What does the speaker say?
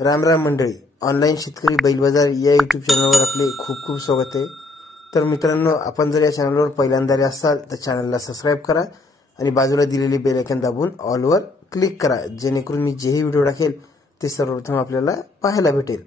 राम राम मंडळी, ऑनलाईन शेतकरी बैल बाजार या यूट्यूब चॅनलवर आपले खूप खूप स्वागत आहे। तर मित्रांनो, आपण जर या चॅनलवर पहिल्यांदा असाल तर चॅनलला सबस्क्राइब करा आणि बाजूला दिलेली बेल आयकॉन दाबून ऑल वर क्लिक करा, जेणेकरून मी जेही व्हिडिओ टाकेल ते सर्वप्रथम आपल्याला पाहायला भेटेल।